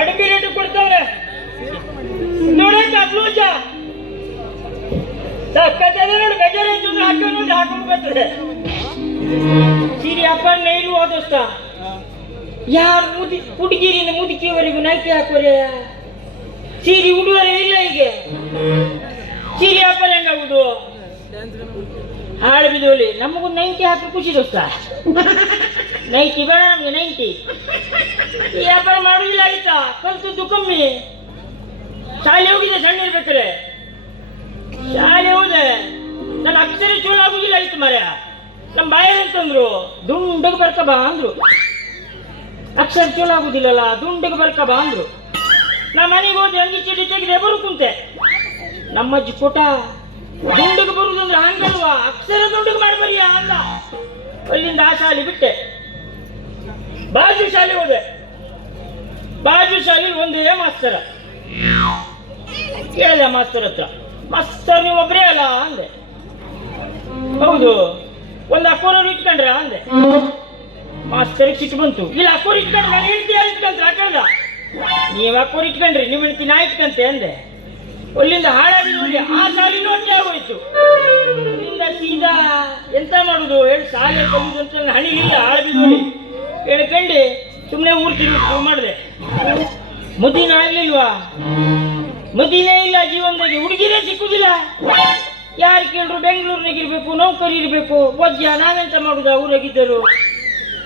ಕಡಿಮೆ ರೇಟ್ ಕೊಡ್ತಾವ್ರೆ ನೋಡಕ್ಕ ಬ್ಲೂಜ ಸಕ್ಕತ್ತದೆ ನೋಡಿ ಬೇಜಾರಾಯ್ತು ಅಂದ್ರೆ ಹಾಕೊಂಡು ಹಾಕೊಂಡು ಬರ್ತದೆ ಸೀರೆ ಅಪ್ಪಣ್ಣ ಇಲ್ವ ದೋಸ್ತ ಯಾರು ಹುಡುಗಿರಿಂದ ಮುದುಕಿಯವರೆಗೂ ನೈಟಿ ಹಾಕೋರೆ ಸೀರೆ ಉಡುವರೆ ಇಲ್ಲ ಈಗ ಸೀರೆ ಅಪ್ಪನ ಹೆಂಗಾಗುದು ಹಾಳು ಬಿದ್ದೋಲಿ ನಮಗೂ ನೈಂಟಿ ಹಾಕಿ ಖುಷಿ ದೋಸ್ತ ನೈಂಟಿ ಬೇಡ ನಮ್ಗೆ ನೈಂಟಿ ಈ ವ್ಯಾಪಾರ ಮಾಡುದಿಲ್ಲ ಆಯ್ತಾ ಕಲ್ತದ್ದು ಕಮ್ಮಿ ಶಾಲೆ ಹೋಗಿದೆ ಸಣ್ಣ ಇರ್ಬೇಕಾರೆ ಶಾಲೆ ಹೋದೆ ನನ್ನ ಅಕ್ಷರ ಚೂಳ ಆಗುದಿಲ್ಲ ಆಯ್ತು ಮರ ನಮ್ಮ ಬಾಯ ಅಂತಂದ್ರು ದುಂಡಗೆ ಬರ್ಕ ಬಾ ಅಂದ್ರು ಅಕ್ಷರ ಚೂಳ ಆಗುದಿಲ್ಲಲ್ಲ ದುಂಡಗೆ ಬರ್ಕ ಬಾ ಅಂದ್ರು ನಾ ಮನೆಗೆ ಹೋದೆ ಅಂಗಿ ಚೀಟಿ ತೆಗೆದೆ ಬರು ಕುಂತೆ ನಮ್ಮಜ್ಜಿ ಕೊಟ ದುಂಡಿಗೆ ಬರುವುದಂದ್ರೆ ಹಂಗಲ್ವಾ ಅಕ್ಷರ ದುಂಡಿಗೆ ಮಾಡ್ಬರಿಯ ಅಂದ ಅಲ್ಲಿಂದ ಆ ಶಾಲೆ ಬಿಟ್ಟೆ ಬಾಜು ಶಾಲೆ ಹೋದೆ ಬಾಜು ಶಾಲೆ ಒಂದೇ ಮಾಸ್ತರ ಕೇಳಿದೆ ಮಾಸ್ತರ್ ಹತ್ರ ಮಾಸ್ತರ್ ನೀವು ಒಬ್ಬರೇ ಅಲ್ಲ ಅಂದೆ ಹೌದು ಒಂದು ಅಕ್ಕೋರವ್ರು ಇಟ್ಕೊಂಡ್ರ ಅಂದೆ ಮಾಸ್ತರಿಗೆ ಸಿಟ್ಟು ಬಂತು ಇಲ್ಲ ಅಕ್ಕೋರು ಇಟ್ಕೊಂಡ್ರೆ ನಾನು ಹೆಂಡ್ತಿ ಇಟ್ಕೊಂಡ್ರೆ ಹಾಕಳ್ದ ನೀವು ಅಕ್ಕೋರು ಇಟ್ಕೊಂಡ್ರಿ ನಿಮ್ಮ ಹೆಂಡ್ತಿ ನಾ ಇಟ್ಕಂತೆ ಅಂದೆ ಅಲ್ಲಿಂದ ಹಾಳಾಗಿ ನೋಡಿ ಆ ಶಾಲಿನೂ ಅಷ್ಟೇ ಆಗೋಯ್ತು ಅಲ್ಲಿಂದ ಸೀದಾ ಎಂತ ಮಾಡುದು ಹೇಳಿ ಶಾಲೆ ಕಲಿಯುದು ಅಂತ ಹಣಿಗಿಲ್ಲ ಹಾಳಾಗಿ ನೋಡಿ ಹೇಳ್ಕಂಡು ಸುಮ್ಮನೆ ಊರು ತಿರುಗಿ ಮಾಡಿದೆ ಮದುವೆ ಆಗ್ಲಿಲ್ವಾ ಮದುವೆನೇ ಇಲ್ಲ ಜೀವನದಾಗೆ ಹುಡುಗಿರೇ ಸಿಕ್ಕುದಿಲ್ಲ ಯಾರು ಕೇಳಿದ್ರು ಬೆಂಗಳೂರಿನಾಗ ಇರ್ಬೇಕು ನೌಕರಿ ಇರಬೇಕು ವಜ್ಜ ನಾವೆಂತ ಮಾಡುದ ಊರಾಗಿದ್ದರು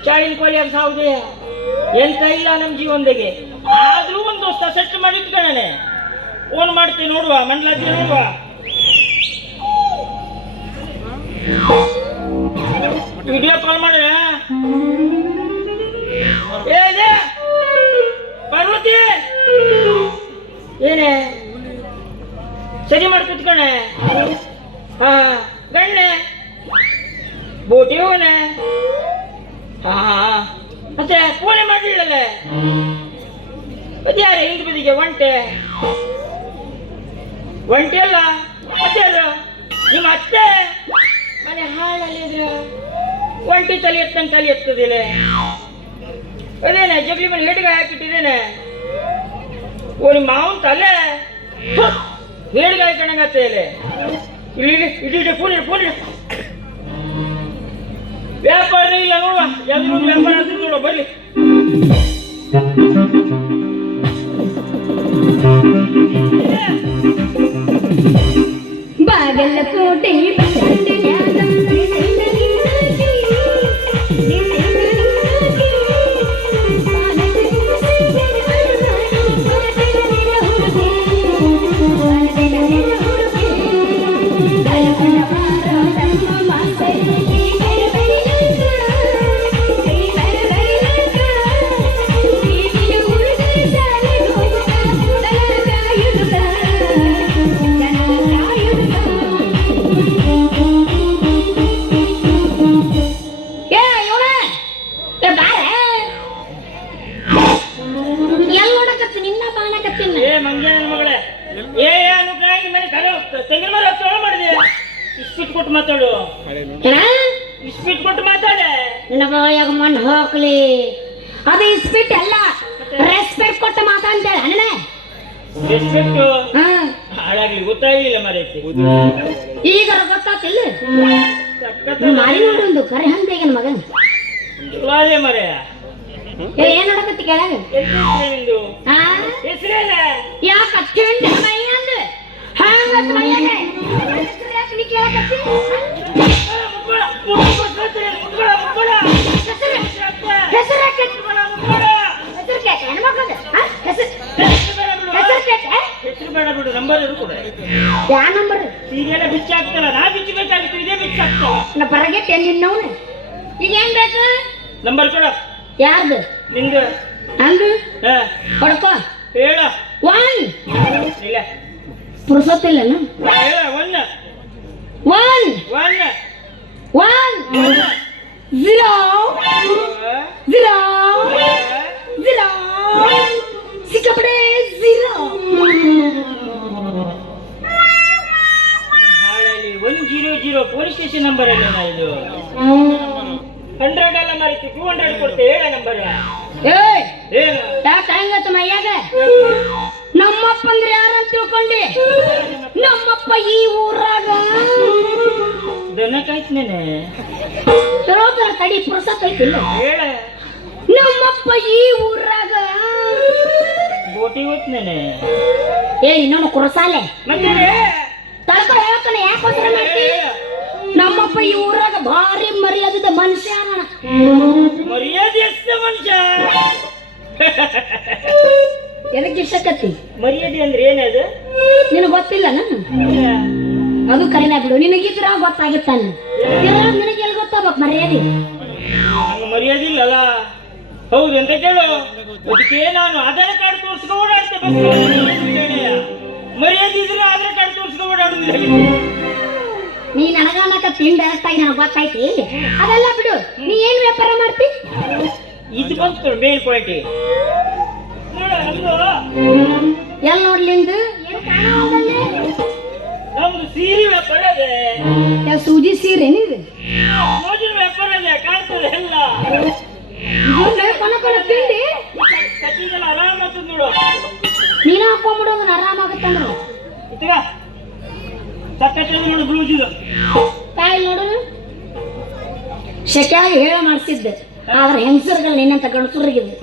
ಚಾಳಿನ ಕೊಲಿಯಾಗ ಸಾವುದೇ ಎಂತ ಇಲ್ಲ ನಮ್ಮ ಜೀವನದಾಗೆ ಆದ್ರೂ ಒಂದು ದೋಸ್ತ ಸೆಟ್ ಮಾಡಿ ಇಟ್ಕೊಳ್ಳೋಣ ಫೋನ್ ಮಾಡ್ತೀನಿ ನೋಡುವ ಮಂಡ್ಲಾತಿ ನೋಡುವ ವಿಡಿಯೋ ಕಾಲ್ ಮಾಡ ಏನೇ ಪಾರ್ವತಿ ಏನೇ ಸರಿ ಮಾಡ್ಕೊತ್ಕಣೆ ಹಾ ಗಣ್ಣೆ ಬೋಟಿ ಹೋನೆ ಹಾ ಮತ್ತೆ ಫೋನೇ ಮಾಡಲಿಲ್ಲಲ್ಲ ಅದ್ಯಾರ ಹಿಂದ್ ಬದಿಗೆ ಒಂಟೆ ಒಂಟೆ ಅಲ್ಲ ಅದ್ಯಾರ ನಿಮ್ಮ ಅತ್ತೆ ಮನೆ ಹಾಳಲ್ಲಿ ಇದ್ರ ಒಂಟಿ ತಲೆ ಎತ್ತಂಗೆ ತಲೆ ಎತ್ತದಿಲ್ಲ ಅದೇನೆ ಜಗ್ಲಿ ಮನೆ ಹೇಡ್ಗಾಯಿ ಹಾಕಿಟ್ಟಿದ್ದೇನೆ ಓ ನಿಮ್ಮ ಮಾವನ್ ತಲೆ ಹೇಡ್ಗಾಯಿ ಕಣಂಗತ್ತೆ ಇಲ್ಲಿ ಇಲ್ಲಿ ಇಡೀ ಫೋನ್ ವ್ಯಾಪಾರ ಇಲ್ಲ ನೋಡುವ ಎಲ್ಲರೂ ವ್ಯಾಪಾರ ಆದ್ರೂ ನೋಡುವ ಬರ್ಲಿ ಬಾಗಲಕೋಟೆ ಕೊಟ್ಟು ಮಾತಾಡು ಇಸ್ಪಿಟ್ ಕೊಟ್ಟು ಮಾತಾಡೆ ಬಾಯಾಗ ಮಣ್ಣು ಹಾಕ್ಲಿ ಅದು ಇಸ್ಪಿಟ್ ಅಲ್ಲ ರೆಸ್ಪೆಕ್ಟ್ ಕೊಟ್ಟು ಮಾತಾಡ್ತೇಳೆ ಅಣ್ಣನೇ ರೆಸ್ಪೆಕ್ಟ್ ಹಾಳಾಗ್ಲಿ ಗೊತ್ತಾಗಿಲ್ಲ ಮರೈತಿ ಈಗ ಗೊತ್ತಾತಿಲ್ಲ ಮಾರಿ ನೋಡೊಂದು ಕರೆ ಹಂತೇಗ ಮಗ ಅದೇ ಮರೆಯ ಏನ್ ನೋಡಕತ್ತಿ ಕೆಳಗ ನಿಂದು ಹೆಸರೇನ ಯಾಕ ಚೆಂಡ ಮೈ ಅಂದ್ರೆ ಹಂಗತ್ ಮೈಯಾಗೆ ನೀ ಕೇಳಕತ್ತಿ ಹೆಸರು ಬೇಡ ಬಿಡು ನಂಬರ್ ಕೊಡ ಯಾ ನಂಬರ್ ಸೀರಿಯಲ್ ಬಿಚ್ಚ ಆಗ್ತಲ್ಲ ನಾ ಬಿಚ್ಚಬೇಕಾಗಿತ್ತು ಇದೇ ಬಿಚ್ಚ ಆಗ್ತಾವ ನಾ ಬರಗೆ ನಿನ್ನವನು ಈಗ ಏನ್ ಬೇಕು ನಂಬರ್ ಕೊಡ ಯಾರ್ದು ನಿಂದು ನಂದು ಹೊಡ್ಕೋ ಹೇಳ ಒನ್ ಇಲ್ಲ ಪುರುಸೊತ್ತಿಲ್ಲನು ಹೇಳ one one one one zero zero zero ಸಿಕ್ಕಾಪಡೆ ಝೀರೋ ಹಾಳಲ್ಲಿ 100 ಪೊಲೀಸ್ ಸ್ಟೇಷನ್ ನಂಬರ್ ಅಲ್ಲ ಇದು 100 ಅಲ್ಲ ಮಾರಿತು 200 ಕೊಡ್ತೆ ಹೇಳ ನಂಬರ್ ಏಯ್ ಏನು ಯಾಕೆ ಹಂಗತ್ತ ಮೈಯಾಗ ನಮ್ಮಪ್ಪ ಅಂದ್ರೆ ಯಾರಂತ ತಿಳ್ಕೊಂಡಿ ನಮ್ಮಪ್ಪ ಈ ಊರಾಗ ದನ ಕಾಯ್ತನೇನೆ ಚಲೋ ತರ ತಡಿ ಪುರುಸತ್ ಐತಿಲ್ಲ ಹೇಳ ನಮ್ಮಪ್ಪ ಈ ಊರಾಗ ಬೋಟಿ ಹೋಗ್ತನೇನೆ ಏ ಇನ್ನೊಂದು ಕುರಸಾಲೆ ಮತ್ತೆ ತಳ್ಕೊ ಹೇಳ್ತಾನೆ ಯಾಕೋಸ್ಕರ ಮಾಡ್ತಿ ನಮ್ಮಪ್ಪ ಈ ಊರಾಗ ಭಾರಿ ಮರ್ಯಾದಿದ್ದ ಮನುಷ್ಯ ಅಣ್ಣ ಮರ್ಯಾದೆ ಎಷ್ಟು ಮನುಷ್ಯ ಎದಕ್ಕೆ ಇಷ್ಟಕತ್ತಿ ಮರ್ಯಾದೆ ಅಂದ್ರೆ ಏನದು ನಿನಗೆ ಗೊತ್ತಿಲ್ಲ ನಾನು ಅದು ಕರೆನೇ ಬಿಡು ನಿನಗಿದ್ರ ಗೊತ್ತಾಗಿತ್ತಾನ ನಿನಗೆ ಎಲ್ಲಿ ಗೊತ್ತಾಗ್ಬೇಕು ಮರ್ಯಾದೆ ನಂಗೆ ಮರ್ಯಾದೆ ಇಲ್ಲಲ್ಲ ಹೌದು ಅಂತ ಕೇಳು ಅದಕ್ಕೆ ನಾನು ಆಧಾರ್ ಕಾರ್ಡ್ ತೋರಿಸ್ಕೊ ಓಡಾಡ್ತೆ ಬಸ್ ಮರ್ಯಾದೆ ಇದ್ರೆ ಆಧಾರ್ ಕಾರ್ಡ್ ತೋರಿಸ್ಕೊ ಓಡಾಡುದಿಲ್ಲ ನೀ ನನಗನ್ನಕತ್ತೀನಿ ಡೈರೆಕ್ಟ್ ಆಗಿ ನನಗೆ ಗೊತ್ತೈತಿ ಅದೆಲ್ಲ ಬಿಡು ನೀ ಏನ್ ವ್ಯಾಪಾರ ಮಾಡ್ತಿ ಇದು ಬಂತು ಮೇನ್ ಪಾಯಿಂಟ್ ಎಲ್ಲಿ ನೋಡ್ಲಿಂದು ನಮ್ದು ಸೀರೆ ವ್ಯಾಪಾರ ಅದೇ ಸೂಜಿ ಸೀರೆ ಇದು ಮೋಜಿನ ವ್ಯಾಪಾರ ಅದೇ ಕಾಣ್ತದೆ ಎಲ್ಲ ತಿಂಡಿ ಕಟ್ಟಿಗೆಲ್ಲ ಆರಾಮ ಆಗ್ತದೆ ನೋಡು ನೀನು ಹಾಕೊಂಡ್ಬಿಡೋದನ್ನ ಆರಾಮಾಗತ್ತಂದ್ರು ಇತ್ತಗ ಸಕ್ಕತ್ತೆ ನೋಡು ಬ್ಲೂಸ್ ಇದು ಕಾಯಿ ನೋಡು ಶಕ್ಯಾಗಿ ಹೇಳ ಮಾಡಿಸಿದ್ದೆ ಆದ್ರೆ ಹೆಂಗಸರುಗಳು ನಿನ್ನಂತ ಗಣಸರಿಗಿದೆ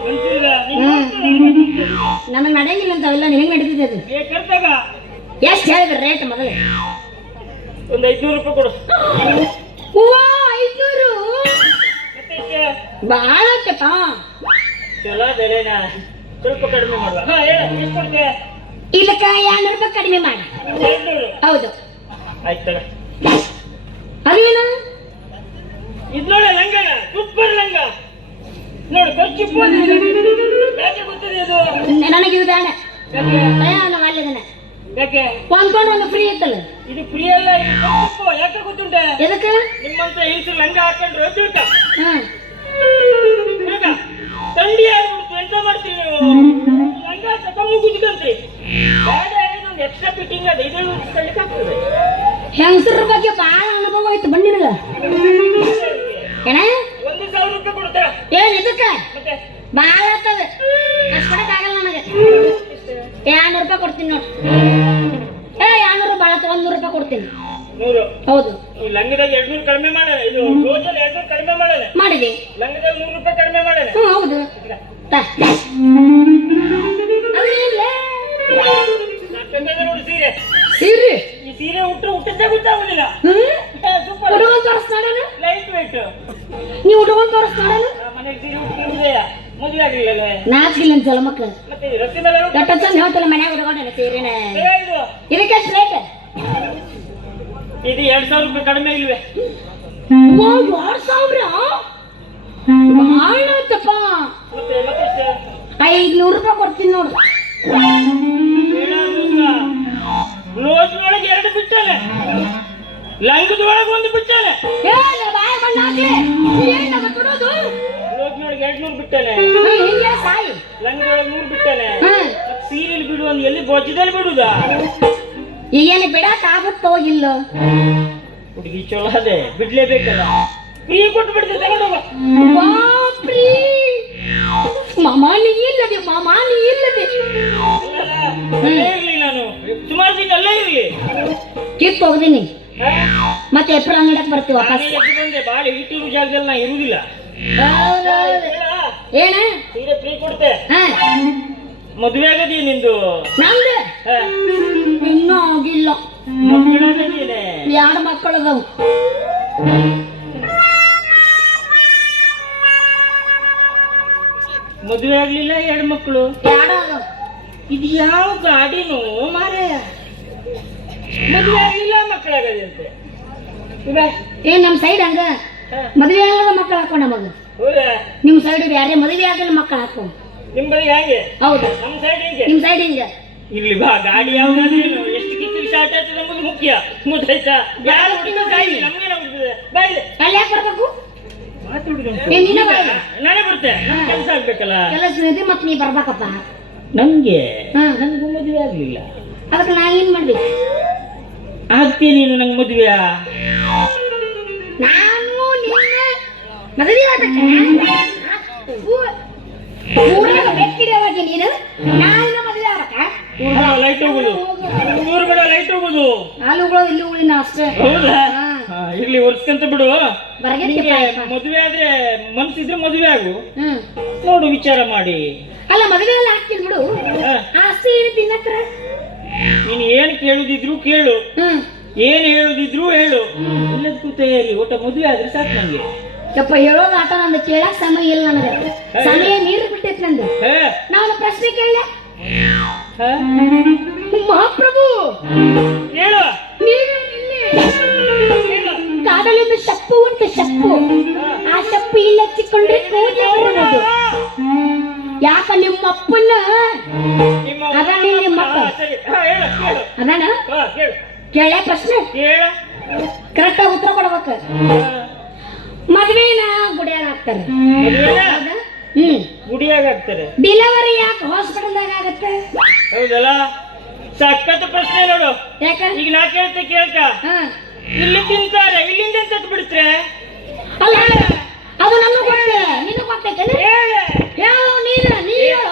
ನನಗೆ ನಡೆಯಂಗಿಲ್ಲ ಅಂತ ಅವೆಲ್ಲ ನಿನಗೆ ನಡೀತಿದೆ ಅದು ಕರ್ತಾಗ ಎಷ್ಟು ಹೇಳಿದ್ರೆ ರೇಟ್ ಮೊದಲು ಒಂದು 500 ರೂಪಾಯಿ ಕೊಡು ಹೂವ 500 ಭಾಳ ಆಯ್ತಪ್ಪ ಚಲೋ ಬೆಲೆನಾ ಸ್ವಲ್ಪ ಕಡಿಮೆ ಮಾಡುವ ಹಾ ಹೇಳ ಎಷ್ಟು ಕೊಡ್ತೆ ಇದಕ್ಕೆ 200 ರೂಪಾಯಿ ಕಡಿಮೆ ಮಾಡಿ 200 ಹೌದು ಆಯ್ತು ತಗ ಅದೇನು ಇದು ನೋಡ ಲಂಗನ ಸೂಪರ್ ಲಂಗ ನೋಡು ಕೊಚ್ಚಿ ಯಾಕೆ ಗೊತ್ತಿದೆ ಇದು ನನಗೆ ಇದು ಬೇಡ ಯಾಕೆ ನಾವು ಅಲ್ಲಿದ್ದಾನೆ ಯಾಕೆ ಕೊಂಡ್ಕೊಂಡು ಒಂದು ಫ್ರೀ ಇತ್ತಲ್ಲ ಇದು ಫ್ರೀ ಅಲ್ಲ ಇದು ಕೊಚ್ಚು ಯಾಕೆ ಗೊತ್ತುಂಟೆ ಎದಕ್ಕೆ ನಿಮ್ಮಂತ ಹೆಂಗಸರು ಲಂಗ ಹಾಕೊಂಡ್ರು ತಿಳ್ಕ ಹ್ಮ್ ತಿಳ್ಕ ಥಂಡಿ ಆಗ್ಬಿಡ್ತು ಎಂತ ಮಾಡ್ತೀವಿ ನೀವು ಲಂಗ ತಗೊಂಡು ಕುದ್ಕಂತ್ರಿ ಬೇಡ ಒಂದು ಎಕ್ಸ್ಟ್ರಾ ಫಿಟ್ಟಿಂಗ್ ಅದ ಇದನ್ನು ಉಳಿಸ್ಕೊಳ್ಳಿಕ್ಕೆ ಆಗ್ತದೆ ಹೆಂಗಸರ ಬಗ್ಗೆ ಭಾಳ ಅನುಭವ ಆಯ್ತು ಬನ್ನಿ ನಿನಗ ಏನ 1000 ರೂಪಾಯಿ ಕೊಡ್ತಾರ ಏನ್ ಇದಕ್ಕೆ ಮತ್ತೆ ಭಾಳ ಆಗ್ತದೆ ಅಷ್ಟು ಕೊಡಕ್ಕಾಗಲ್ಲ ನನಗೆ 200 ರೂಪಾಯಿ ಕೊಡ್ತೀನಿ ನೋಡಿ 200 ಭಾಳ 100 ರೂಪಾಯಿ ಕೊಡ್ತೀನಿ 100 ಹೌದು ಈ ಲಂಗದಾಗ 200 ಕಡಿಮೆ ಮಾಡೋಣ ಇದು ರೋಜಲ್ಲಿ 200 ಕಡಿಮೆ ಮಾಡೋಣ ಮಾಡಿದೆ ಲಂಗದಲ್ಲಿ 100 ರೂಪಾಯಿ ಕಡಿಮೆ ಮಾಡೋಣ ಹೌದು ನೋಡಿ ಸೀರೆ ಸೀರೆ ಈ ಸೀರೆ ಹುಟ್ಟಿದ್ದೇ ಗೊತ್ತಾಗುದಿಲ್ಲ ಸೂಪರ್ ಹುಡುಗನ್ ತೋರಿಸ್ತಾಡ ಲೈಟ್ ವೇಟ್ ನೀವು ಹುಡುಗನ್ ತೋರಿಸ್ತಾಡ ಮನೆಗೆ ಸೀರೆ ಹುಟ್ಟಿದೆಯ ಮದುವೆ ಆಗ್ಲಿಲ್ಲ ನಾಚಿಲ್ಲ ಅಂತ ಮಕ್ಳು ಮತ್ತೆ ರಸ್ತೆ ಮೇಲೆ ದೊಡ್ಡ ಚಂದ ಹೇಳ್ತಲ್ಲ ಮನ್ಯಾಗ ಹುಡುಗನ ಸೀರೆನ ಇದು ಇದಕ್ಕೆ ಎಷ್ಟು ರೇಟ್ ಇದು 2000 ರೂಪಾಯಿ ಕಡಿಮೆ ಇಲ್ವೇ 2000 ಭಾಳ ಆಯ್ತಪ್ಪ ಮತ್ತೆ ಮತ್ತೆ 500 ರೂಪಾಯಿ ಕೊಡ್ತೀನಿ ನೋಡು ಬ್ಲೌಸ್ನೊಳಗೆ 2 ಬಿಟ್ಟಾನೆ ಲಂಗದೊಳಗೆ 1 ಬಿಟ್ಟಾನೆ ಬ್ಲೌಸ್ನೊಳಗೆ 200 ಬಿಟ್ಟಾನೆ ಲಂಗದೊಳಗೆ 100 ಬಿಟ್ಟಾನೆ ಸೀರೆಯಲ್ಲಿ ಬಿಡು ಒಂದು ಎಲ್ಲಿ ಬೊಜ್ಜದಲ್ಲಿ ಬಿಡುದಾ ಈಗೇನು ಬಿಡಕ್ ಆಗುತ್ತೋ ಇಲ್ಲ ಹುಡುಗಿ ಚಲೋ ಅದೇ ಬಿಡ್ಲೇಬೇಕಲ್ಲ ಫ್ರೀ ಕೊಟ್ಟು ಬಿಡ್ತೀವಿ ತಗೊಂಡೋಗ ಮಾಮ ನೀ ಇಲ್ಲದೆ ಮಾಮ ನೀ ಇಲ್ಲದೆ ಇರ್ಲಿ ನಾನು ಸುಮಾರು ದಿನ ಅಲ್ಲೇ ಇರ್ಲಿ ಕಿತ್ತು ಹೋಗ್ದೀನಿ ಮತ್ತೆ ಏಪ್ರಿಲ್ ಅಂಗಡಕ್ಕೆ ಬರ್ತೀವಿ ವಾಪಸ್ ಬಂದೆ ಬಾಳ ಇಟ್ಟಿರು ಜಾಗದಲ್ಲಿ ನಾ ಇರುವುದಿಲ್ಲ ಏನ ಸೀರೆ ಫ್ರೀ ಕೊಡ್ತೆ ಮದುವೆ ಆಗದಿ ನಿಂದು ನಂದು ಇನ್ನೂ ಆಗಿಲ್ಲ ಮಕ್ಕಳಾಗದೀನೆ 2 ಮಕ್ಕಳದವು ಮದುವೆ ಆಗ್ಲಿಲ್ಲ 2 ಮಕ್ಕಳು ಇದು ಯಾವ ಗಾಡಿನೋ ಮಾರೇ ಮದುವೆ ಆಗ್ಲಿಲ್ಲ ಮಕ್ಕಳಾಗದಂತೆ ಏ ನಮ್ ಸೈಡ್ ಹಂಗ ಮದುವೆ ಆಗದ ಮಕ್ಕಳು ಹಾಕೊಂಡ ಮಗ ಹೌದಾ ನಿಮ್ ಸೈಡ್ ಬ್ಯಾರೆ ಮದುವೆ ಆಗಲ್ಲ ಮಕ್ಕಳು ಹಾಕೋ ನಿಮ್ ಬಳಿ ಹೇಗೆ ಹೌದು ನಮ್ ಸೈಡ್ ಹಿಂಗೆ ನಿಮ್ ಸೈಡ್ ಹಿಂಗ ಇಲ್ಲಿ ಬಾ ಗಾಡಿ ಯಾವ್ದಾದ್ರೇನು ಎಷ್ಟು ಕಿತ್ತಿಗೆ ಸ್ಟಾರ್ಟ್ ಆಗ್ತದೆ ನಮಗೆ ಮುಖ್ಯ ಗೊತ್ತಾಯ್ತಾ ಯಾರು ಹುಡುಗ ಗಾಡಿ ನಮ್ಗೆ ಹುಡುಗಿದೆ ಬಾಯಿಲೆ ಅಲ್ಲಿ ಯಾಕೆ ಬರ್ಬೇಕು ಮಾತಾಡುದು ಏ ನೀನ ಬಾ ನಾನೇ ಬರ್ತೆ ನನ್ ಕೆಲಸ ಆಗ್ಬೇಕಲ್ಲ ಕೆಲಸ ಇದೆ ಮತ್ತೆ ನೀ ಬರ್ಬೇಕಪ್ಪ ನನ್ಗೆ ಹಾ ನನ್ಗೂ ಮದುವೆ ಆಗ್ಲಿಲ್ಲ ಅದಕ್ಕೆ ನಾ ಏನ್ ಮಾಡ್ಬೇಕು ಆಗ್ತೀನಿ ನೀನು ನಂಗೆ ಮದುವೆ ನಾನು ನಿನ್ನ ಮದುವೆ ಆಗ್ಬೇಕ ಊರಾಗ ಬೆಕ್ಕಿಡಿಯವಾಗ ನೀನು ನಾನು ಮದುವೆ ಆಗ್ಬೇಕ ಲೈಟ್ ಹೋಗುದು ಊರು ಬೇಡ ಲೈಟ್ ಹೋಗುದು ಹಾಲುಗಳು ಇಲ್ಲಿ ಉಳಿನ ಅಷ್ಟೇ ಹೌದಾ ಇರ್ಲಿ ಒರ್ಸ್ಕಂತ ಬಿಡು ಬರಗಟ್ಟಿಗೆ ಮದುವೆ ಆದ್ರೆ ಮನ್ಸಿದ್ರೆ ಮದುವೆ ಆಗು ನೋಡು ವಿಚಾರ ಮಾಡಿ ಅಲ್ಲ ಮದುವೆ ಎಲ್ಲ ಹಾಕ್ತೀನಿ ಬಿಡು ಆಸ್ತಿ ಏನು ತಿನ್ನತ್ರ ನೀನು ಏನ್ ಕೇಳುದಿದ್ರು ಕೇಳು ಏನ್ ಹೇಳುದಿದ್ರು ಹೇಳು ಎಲ್ಲದಕ್ಕೂ ತಯಾರಿ ಒಟ್ಟ ಮದುವೆ ಆದ್ರೆ ಸಾಕು ನಂಗೆ ಯಪ್ಪ ಹೇಳೋದು ಆಟ ನಂದು ಕೇಳಕ್ ಸಮಯ ಇಲ್ಲ ನನಗೆ ಸಮಯ ನೀರು ಬಿಟ್ಟೈತಿ ನಂದು ನಾನು ಪ್ರಶ್ನೆ ಕೇಳ ಮಹಾಪ್ರಭು ಹೇಳು ಕಾಡಲಿಂದ ಶಪ್ಪು ಉಂಟು ಶಪ್ಪು ಆ ಶಪ್ಪು ಇಲ್ಲ ಹಚ್ಚಿಕೊಂಡ್ರೆ ಕೂದಲೇ ಬರಬಹುದು ಯಾಕ ನಿಮ್ಮ ಅಪ್ಪನ ಅದಾನ ನಿಮ್ಮ ಅಪ್ಪ ಅದಾನ ಕೇಳ ಪ್ರಶ್ನೆ ಕರೆಕ್ಟ್ ಆಗಿ ಉತ್ತರ ಕೊಡ್ಬೇಕು ಮದ್ವೆನ ಗುಡಿಯಾಗ ಹಾಕ್ತಾರೆ ಗುಡಿಯಾಗ ಹಾಕ್ತಾರೆ ಡೆಲಿವರಿ ಯಾಕೆ ಹಾಸ್ಪಿಟಲ್ದಾಗ ಆಗತ್ತೆ ಹೌದಲ್ಲ ಸಖತ್ ಪ್ರಶ್ನೆ ನೋಡು ಯಾಕ ಈಗ ನಾ ಕೇಳ್ಕ ಇಲ್ಲಿ ತಿಂತಾರೆ ಇಲ್ಲಿಂದ ಎಂತ ಬಿಡ್ತಾರೆ ಅಲ್ಲ ಅದು ನನಗೆ ಗೊತ್ತಿಲ್ಲ ನಿನಗೆ ಗೊತ್ತೈತೆ ಹೇಳು ನೀನು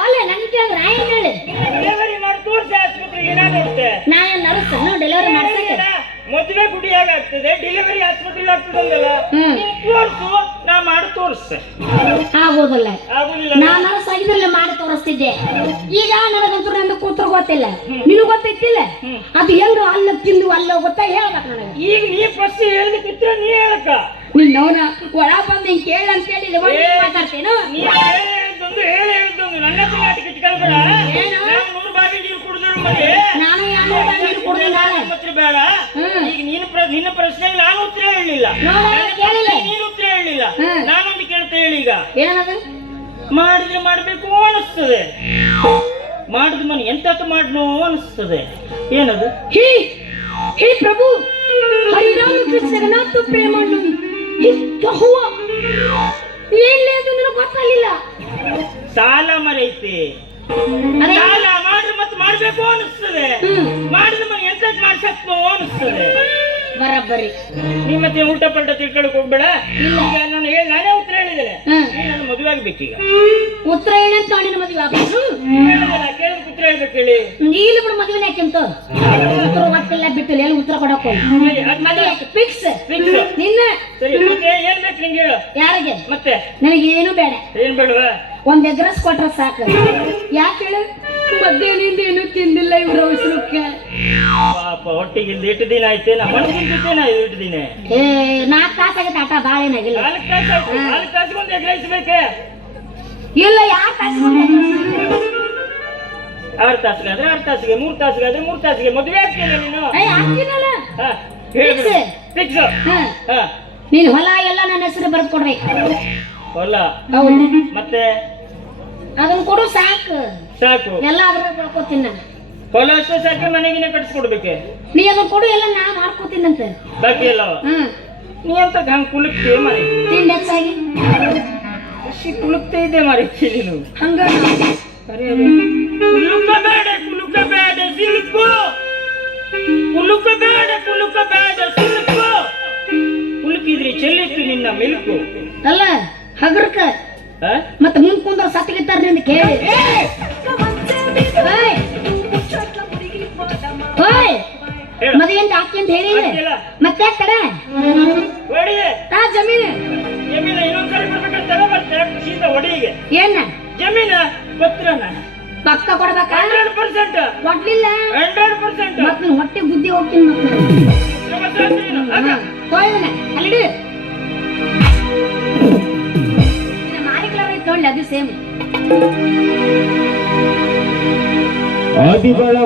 ಅಲ್ಲೇ ನನ್ ಕೇಳಿದ್ರೆ ಆಯ್ತು ಹೇಳಿ ಡೆಲಿವರಿ ಮಾಡಿ ತೋರಿಸಿ ಆಸ್ಪತ್ರೆಗೆ ಏನಾದ್ರು ನೋಡುತ್ತೆ ನಾನು ನರ್ಸನ್ನು ಡೆಲಿವರಿ ಮಾಡ್ಸಕ್ಕೆ ಮದುವೆ ಗುಡಿಯಾಗ ಆಗ್ತದೆ ಡೆಲಿವರಿ ಆಸ್ಪತ್ರೆಗೆ ಆಗ್ತದಂಗಲ್ಲ ತೋರ್ಸು ನಾ ಮಾಡಿ ತೋರಿಸ್ತೆ ಆಗೋದಿಲ್ಲ ಆಗುದಿಲ್ಲ ನಾನು ನರ್ಸ್ ಆಗಿದ್ರಲ್ಲ ಮಾಡಿ ತೋರಿಸ್ತಿದ್ದೆ ಈಗ ನನಗಂತೂ ನಂದು ಕೂತ್ರ ಗೊತ್ತಿಲ್ಲ ನಿನಗೆ ಗೊತ್ತೈತಿಲ್ಲ ಅದು ಹೆಂಗ ಅಲ್ಲ ತಿಂದು ಅಲ್ಲ ಗೊತ್ತಾ ಹೇಳ್ಬೇಕು ನನಗೆ ಈಗ ನೀ ಫಸ್ಟ್ ಹೇಳ್ಲಿಕ್ಕಿತ್ರ ನೀ ಹೇಳಕ್ಕ ನಿನ್ನವನ ಒಳ ಬಂದು ಹಿಂಗೆ ಕೇಳ ಅಂತ ಹೇಳಿ ಮಾತಾಡ್ತೇನು ನೀ ಹೇಳಿದ್ದೊಂದು ಹೇಳಿದ್ದೊಂದು ನನ್ನ ಹತ್ರ ನಾಟಕ ಇಟ್ಕೊಳ್ಬೇಡ ನಾನು 100 ಬಾವಿ ನೀರು ಕುಡಿದ್ರು ಮನೆ ನಾನು ನೀರು ಕುಡಿದಿಲ್ಲ ಮತ್ತೆ ಬೇಡ ಈಗ ನಿನ್ನ ಪ್ರಶ್ನೆಗೆ ನಾನು ಉತ್ತರ ಹೇಳಲಿಲ್ಲ ನೀನು ಉತ್ತರ ಹೇಳಲಿಲ್ಲ ನಾನೊಂದು ಕೇಳ್ತಾ ಹೇಳಿ ಈಗ ಏನದು ಮಾಡಿದ್ರೆ ಮಾಡ್ಬೇಕು ಅನಿಸ್ತದೆ ಮಾಡಿದ ಮನೆ ಎಂತಕ್ಕೆ ಮಾಡ್ನೋ ಅನಿಸ್ತದೆ ಏನದು ಹೇ ಪ್ರಭು ಹರಿರಾಮ ಕೃಷ್ಣ ಜಗನ್ನಾಥ ಪ್ರೇಮಾನಂದ ಏನ್ లేదు ನನಗೆ ಗೊತ್ತಾಗಲಿಲ್ಲ ಸಾಲ ಮರೈತಿ ಸಾಲ ಮಾಡ್ರೆ ಮತ್ತೆ ಮಾಡ್ಬೇಕು ಅನಿಸ್ತದೆ ಮಾಡಿದ ಮನೆ ಎಂತಕ್ಕೆ ಮಾಡ್ಸಕ್ನೋ ಅನಿಸ್ತದೆ ಬರಬ್ಬರಿ ನೀ ಮತ್ತೆ ಉಲ್ಟಾ ಪಲ್ಟಾ ತಿಳ್ಕೊಳಕ್ ಹೋಗ್ಬೇಡ ಈಗ ನಾನೇ ಉತ್ತರ ಹೇಳಿದ್ದೇನೆ ನಾನು ಮದುವೆ ಆಗ್ಬೇಕೀಗ ಉತ್ತರ ಹೇಳಿ ಅಂತ ನಿನ್ನ ಮದುವೆ ಆಗ್ಬೇಕು ಕೇಳಿದ ಉತ್ತರ ಹೇಳ್ಬೇಕು ಹೇಳಿ ನೀನು ಬಿಡು ಮದುವೆನೇ ಯಾಕೆಂತ ಉತ್ತರ ಗೊತ್ತಿಲ್ಲ ಬಿಟ್ಟಿಲ್ಲ ಎಲ್ಲಿ ಉತ್ತರ ಕೊಡಕ್ ಮದುವೆ ಫಿಕ್ಸ್ ನಿನ್ನ ಸರಿ ಮತ್ತೆ ಏನ್ ಬೇಕು ನಿಂಗೆ ಹೇಳು ಯಾರಿಗೆ ಮತ್ತೆ ನನಗೇನು ಬೇಡ ಏನ್ ಬೇಡವಾ ಒಂದ್ ಎಗ್ರಸ್ ಕೊಟ್ರ ಸಾಕು ಯಾಕೆ ಹೇಳು ಮಧ್ಯಾಹ್ನದಿಂದ ಏನು ತಿಂದಿಲ್ಲ ಇವ್ರ ಅವಸರಕ್ಕೆ ಪಾಪ ಹೊಟ್ಟಿಗಿಂದ 8 ದಿನ ಆಯ್ತೇನ ಮಣ್ಣಿಂದ 8 ದಿನ 4 ತಾಸಾಗತ್ತೆ ಆಟ ಬಾಳ ಏನಾಗಿಲ್ಲ 4 ತಾಸಿಗೆ ಒಂದು ಎಗ್ ರೈಸ್ ಬೇಕೆ ಇಲ್ಲ 2 ತಾಸಿಗೆ 6 ತಾಸಿಗಾದ್ರೆ 6 ತಾಸಿಗೆ 3 ತಾಸಿಗಾದ್ರೆ 3 ತಾಸಿಗೆ ಮದುವೆ ಆಗ್ತೇನೆ ನೀನು ಆಗ್ತೀನಲ್ಲ ಫಿಕ್ಸ್ ನೀನ್ ಹೊಲ ಎಲ್ಲ ನನ್ನ ಹೆಸರು ಬರ್ದು ಕೊಡ್ರಿ ಹೊಲ ಹೌದು ಮತ್ತೆ ಅದನ್ನ ಕೊಡು ಸಾಕು ಸಾಕು ಎಲ್ಲ ಅದ್ರಾಗ ಬೆಳ್ಕೊತೀನಿ ನಾನು ಹೊಲ ಅಷ್ಟೇ ಸಾಕು ಮನೆಗಿನ ಕಟ್ಸ್ಕೊಡ್ಬೇಕೆ ನೀ ಅದನ್ನ ಕೊಡು ಎಲ್ಲ ನಾ ಮಾಡ್ಕೋತೀನಂತೆ ಬಾಕಿ ಎಲ್ಲ ನೀ ಅಂತ ಹಂಗ ಕುಲುಕ್ತೆ ಮರಿ ತಿಂಡಿ ಹೆಚ್ಚಾಗಿ ಖುಷಿ ಕುಲುಕ್ತಾ ಇದೆ ಮರಿ ನೀನು ಹಂಗ ಕುಲುಕಬೇಡ ಸಿಲುಕು ಕುಲುಕಬೇಡ ಸಿಲುಕು ಕುಲುಕಿದ್ರಿ ಚೆಲ್ಲಿತ್ತು ನಿನ್ನ ಮಿಲ್ಕು ಅಲ್ಲ ಹಗರ್ಕ ಮತ್ತೆ ಮುಂದ್ ಕುಂದ್ರ ಸತ್ತಿಗಿತ್ತಾರ ನಿಂದ ಕೇಳಿ ಮದುವೆ ಅಂತ ಹಾಕಿ ಅಂತ ಹೇಳಿ ಮತ್ತೆ ಕಡೆ ಜಮೀನು ಇನ್ನೊಂದ್ಸರಿ ಬರ್ಬೇಕಂತ ಬರ್ತಾರೆ ಖುಷಿಯಿಂದ ಹೊಡಿಗೆ ಏನ ಜಮೀನು ಪತ್ರನ ಪಕ್ಕ ಕೊಡ್ಬೇಕ 100% ಕೊಡ್ಲಿಲ್ಲ 100% ಮತ್ತೆ ಹೊಟ್ಟೆ ಬುದ್ಧಿ ಹೋಗ್ತೀನಿ ಅಲ್ಲಿ ತೊಳ್ಳಿ ಅದು ಸೇಮ್ ಆದಿಬಾಳ